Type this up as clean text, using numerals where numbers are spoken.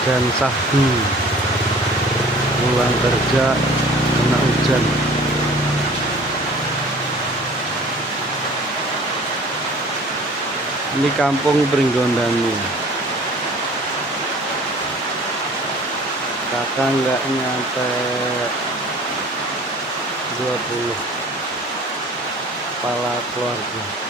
dan Sahdu pulang kerja kena hujan. Ini kampung Pringgondani. Kakak nggak nyampe 20 kepala keluarga.